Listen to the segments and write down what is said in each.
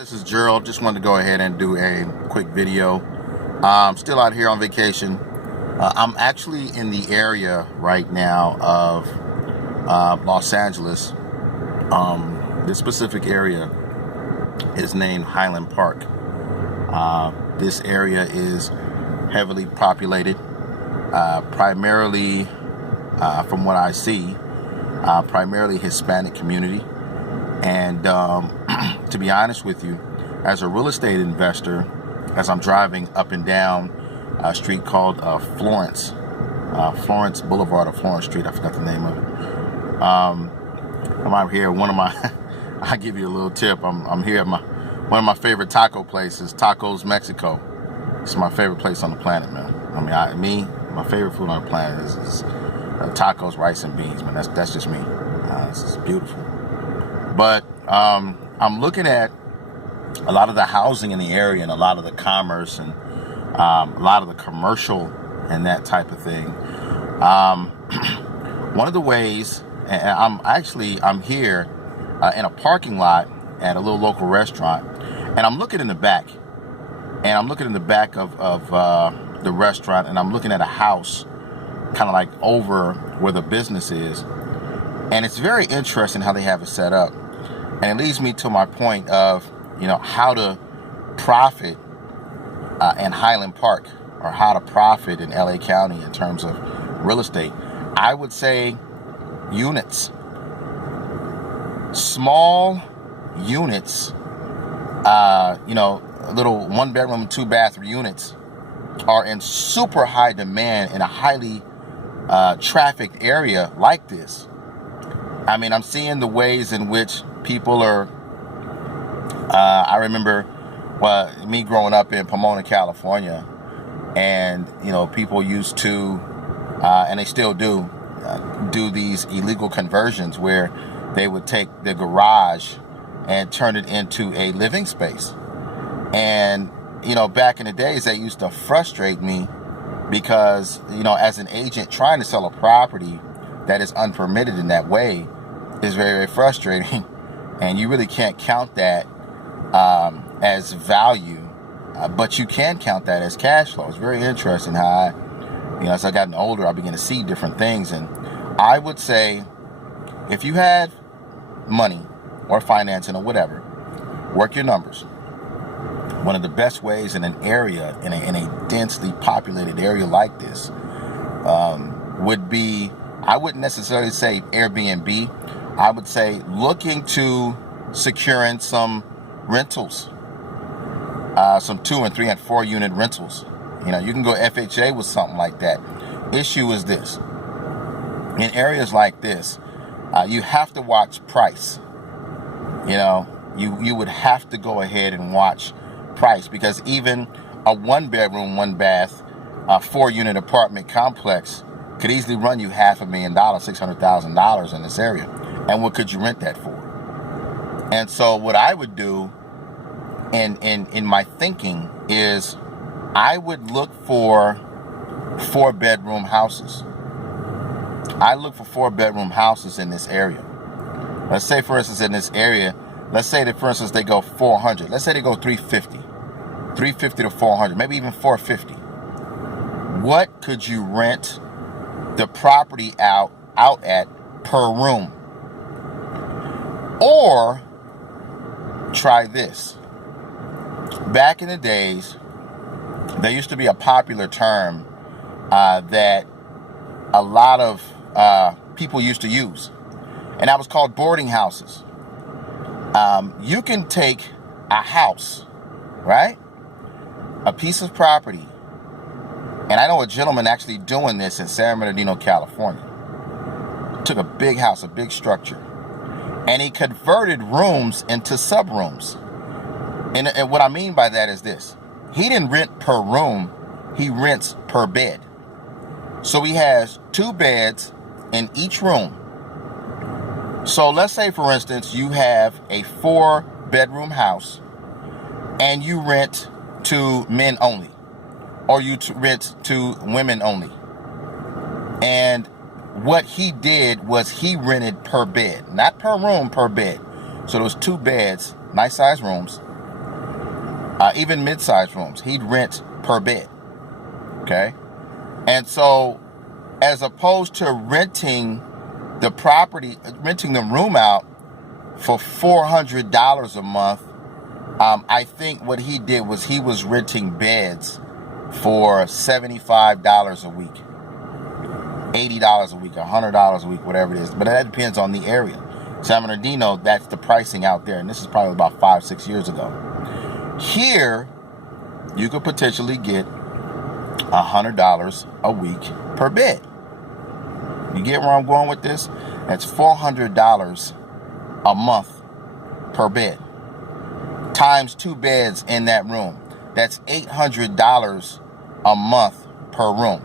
This is Gerald. Just wanted to go ahead and do a quick video. Still out here on vacation. I'm actually in the area right now of Los Angeles. This specific area is named Highland Park. This area is heavily populated, primarily, from what I see, primarily Hispanic community. And to be honest with you, as a real estate investor, as I'm driving up and down a street called Florence Boulevard or Florence Street, I forgot the name of it. I'm out here. I'll give you a little tip. I'm here at one of my favorite taco places, Tacos Mexico. It's my favorite place on the planet, man. I mean, my favorite food on the planet is tacos, rice, and beans, man. That's just me. It's beautiful. But I'm looking at a lot of the housing in the area and a lot of the commerce and a lot of the commercial and that type of thing. One of the ways, and I'm here in a parking lot at a little local restaurant, and I'm looking in the back, of the restaurant, and I'm looking at a house kind of like over where the business is. And it's very interesting how they have it set up. And it leads me to my point of, how to profit in Highland Park, or how to profit in LA County in terms of real estate. I would say units. Small units, little 1-bedroom, 2-bathroom units are in super high demand in a highly trafficked area like this. I'm seeing the ways in which people are, I remember me growing up in Pomona, California, and, people used to, and they still do these illegal conversions where they would take the garage and turn it into a living space. And, back in the days, that used to frustrate me because, as an agent trying to sell a property that is unpermitted in that way is very, very frustrating. And you really can't count that as value, but you can count that as cash flow. It's very interesting how as I gotten older, I began to see different things. And I would say, if you had money or financing or whatever, work your numbers. One of the best ways in an area, in a densely populated area like this, would be, I wouldn't necessarily say Airbnb. I would say look into securing some rentals, some 2 and 3 and 4 unit rentals. You can go FHA with something like that. Issue is this: in areas like this, you have to watch price. You would have to go ahead and watch price, because even a 1-bedroom, 1-bath, 4-unit apartment complex could easily run you $500,000, $600,000 in this area. And what could you rent that for? And so what I would do in my thinking is I would look for 4-bedroom houses. I look for 4-bedroom houses in this area. Let's say, for instance, in this area, let's say that, for instance, they go 400. Let's say they go 350 to 400, maybe even 450. What could you rent the property out at per room? Or try this. Back in the days, there used to be a popular term that a lot of people used to use, and that was called boarding houses. You can take a house, right? A piece of property. And I know a gentleman actually doing this in San Bernardino, California. Took a big house, a big structure, and he converted rooms into subrooms. And what I mean by that is this: he didn't rent per room, he rents per bed. So he has 2 beds in each room. So let's say, for instance, you have a 4-bedroom house and you rent to men only, or you rent to women only. And what he did was he rented per bed, not per room, per bed. So there was 2 beds, nice sized rooms, even mid-sized rooms, he'd rent per bed. Okay? And so, as opposed to renting the room out for $400 a month, I think what he did was he was renting beds for $75 a week, $80 a week, $100 a week, whatever it is. But that depends on the area. San Bernardino, that's the pricing out there. And this is probably about 5-6 years ago. Here, you could potentially get $100 a week per bed. You get where I'm going with this? That's $400 a month per bed. Times 2 beds in that room. That's $800 a month per room.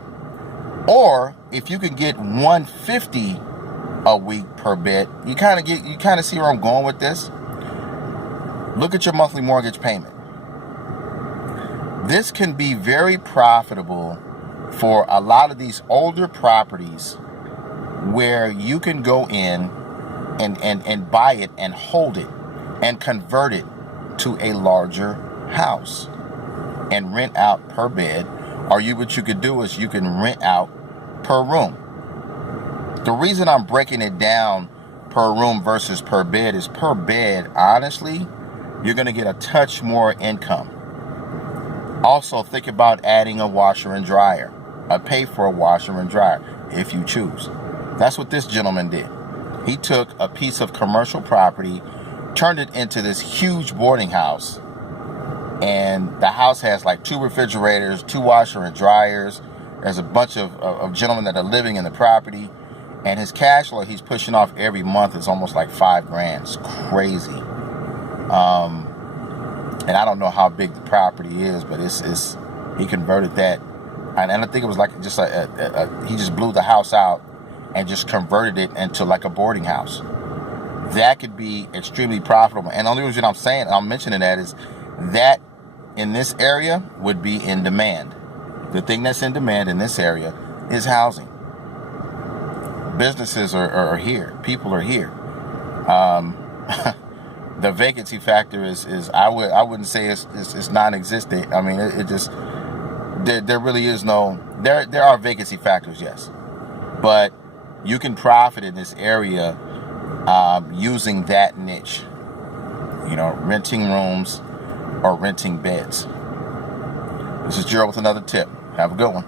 Or if you can get $150 a week per bed, you kind of see where I'm going with this. Look at your monthly mortgage payment. This can be very profitable for a lot of these older properties where you can go in and buy it and hold it and convert it to a larger house and rent out per bed. Or what you could do is you can rent out per room. The reason I'm breaking it down per room versus per bed is per bed, honestly, you're going to get a touch more income. Also, think about adding a washer and dryer. Pay for a washer and dryer if you choose. That's what this gentleman did. He took a piece of commercial property, turned it into this huge boarding house. And the house has like 2 refrigerators, 2 washer and dryers. There's a bunch of gentlemen that are living in the property. And his cash flow he's pushing off every month is almost like $5,000. It's crazy. And I don't know how big the property is, but it's he converted that. And I think it was like just he just blew the house out and just converted it into like a boarding house. That could be extremely profitable. And the only reason I'm mentioning that is that in this area would be in demand. The thing that's in demand in this area is housing. Businesses are here. People are here. The vacancy factor is I wouldn't say it's non-existent. I mean, it just there really is no there are vacancy factors, yes, but you can profit in this area using that niche. You know, renting rooms or renting beds. This is Gerald with another tip. Have a good one.